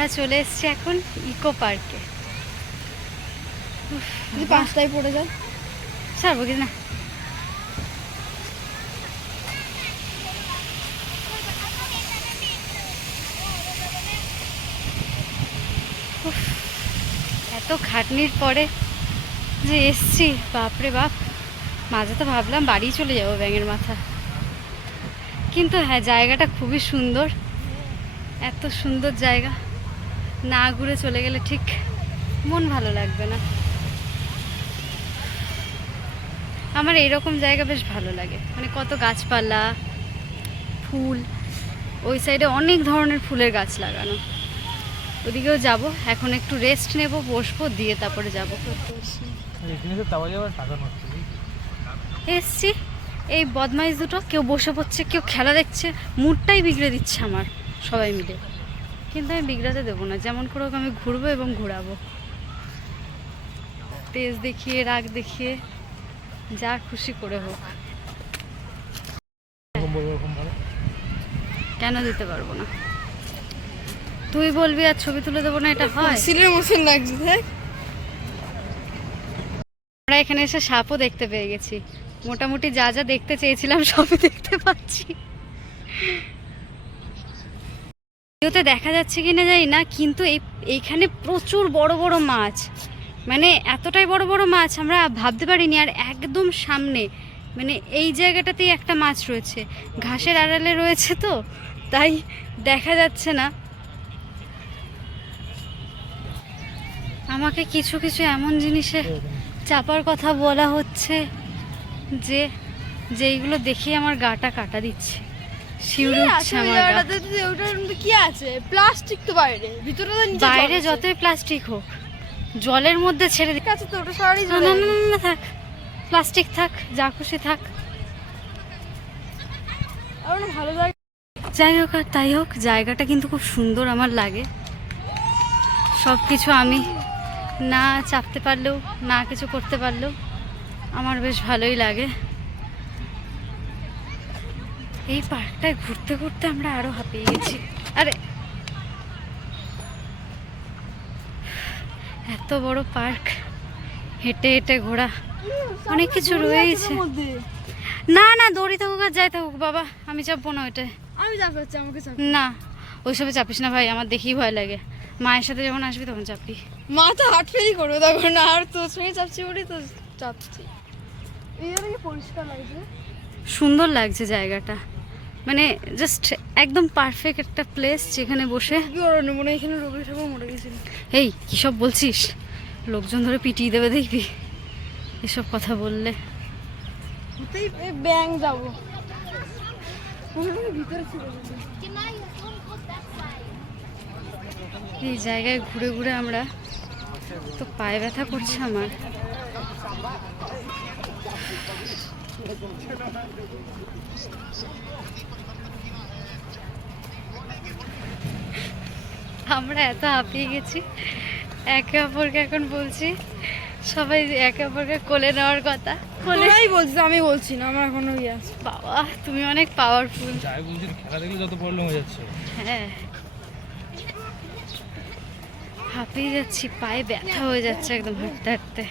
আমরা চলে এসেছি এখন ইকো পার্কে। যদি 5টায় পড়ে যায় ছাড়বো কি না? এত খাটনির পরে যে এসছি, বাপরে বাপ। মাঝে তো ভাবলাম বাড়ি চলে যাবো ব্যাঙের মাথা, কিন্তু হ্যাঁ জায়গাটা খুবই সুন্দর। এত সুন্দর জায়গা, না ঘুরে চলে গেলে ঠিক মন ভালো লাগবে না। আমার এইরকম জায়গা বেশ ভালো লাগে, মানে কত গাছপালা, ফুল, ওই সাইডে অনেক ধরনের ফুলের গাছ লাগানো। ওদিকেও যাব, এখন একটু রেস্ট নেব, বসবো, দিয়ে তারপরে যাব। এসছি, এই বদমাইশ দুটো কেউ বসে পড়ছে, কেউ খেলা দেখছে, মুডটাই বিগড়ে দিচ্ছে আমার সবাই মিলে। কিন্তু আমি বিগড়াতে দেবো না, যেমন করে হোক আমি ঘুরবো এবং ঘুরাবো। তেজ দেখিয়ে, রাগ দেখিয়ে, যা খুশি করে হোক। কেন দিতে পারবো না? তুই বলবি আর ছবি তুলে দেবো না, এটা হয়? সিলের মতন লাগছে। দেখ, আমরা এখানে এসে সাপও দেখতে পেয়ে গেছি। মোটামুটি যা যা দেখতে চেয়েছিলাম সবই দেখতে পাচ্ছি। ভিডিওতে দেখা যাচ্ছে কিনা জানি না, কিন্তু এইখানে প্রচুর বড় বড় মাছ, মানে এতটাই বড় বড় মাছ আমরা ভাবতে পারিনি। আর একদম সামনে, মানে এই জায়গাটাতেই একটা মাছ রয়েছে, ঘাসের আড়ালে রয়েছে, তো তাই দেখা যাচ্ছে না। আমাকে কিছু কিছু এমন জিনিসে চাপার কথা বলা হচ্ছে যে যেইগুলো দেখে আমার গাটা কাটা দিচ্ছে, শিউরে উঠছে আমার গা। ওটার মধ্যে কি আছে? প্লাস্টিক তো বাইরে, ভিতরে তো নিচে বাইরে যতই প্লাস্টিক হোক, জলের মধ্যে ছেড়ে দিতে আছে তো, ওটা সারাই না না না না, থাক, প্লাস্টিক থাক, যা খুশি থাক। আর ভালো লাগে। যাই হোক আর তাই হোক, জায়গাটা কিন্তু খুব সুন্দর আমার লাগে। সব কিছু আমি না চাপতে পারলেও, না কিছু করতে পারলেও আমার বেশ ভালোই লাগে। এই পার্কটায় ঘুরতে ঘুরতে আমরা আরো হাঁপিয়ে গেছি। আরে এত বড় পার্ক, হেঁটে হেঁটে ঘোরা, অনেক কিছু রয়েছে। না না, দড়ি থাকুক আর যাই থাকুক বাবা, আমি চাপবো না ওইটাই। আমি চাপাচ্ছি, আমাকে চাপ না, ওইসবে চাপিস না ভাই, আমার দেখেই ভয় লাগে। মায়ের সাথে যখন আসবি তখন চাপবি। মা তো হাট ফেরি করবে তখন, আর তোর সঙ্গে চাপছি বলি তো চাপছি। এই জন্য পরিষ্কার লাগছে, সুন্দর লাগছে জায়গাটা, মানে জাস্ট একদম পারফেক্ট একটা প্লেস যেখানে বসে। মনে এখানে রবি ঠাকুর মরে গেছিল। এই কী সব বলছিস? লোকজন ধরে পিটিয়ে দেবে দেখবি এসব কথা বললে। ব্যাং যাবো ভিতরে ছিল। এই জায়গায় ঘুরে ঘুরে আমরা তো পায়ে ব্যথা করছে আমার। আমরা এত হাঁপিয়ে গেছি, একে অপরকে এখন বলছি সবাই একে অপরকে কোলে নেওয়ার কথা। কোলেই বলছিস, আমি বলছি না, আমার এখনো ইয়ে আছে। বাবা তুমি অনেক পাওয়ারফুল। খেলা দেখলে যত প্রবলেম হয়ে যাচ্ছে। হ্যাঁ, হাঁপিয়ে যাচ্ছি, পায়ে ব্যথা হয়ে যাচ্ছে একদম হাঁটতে হাঁটতে।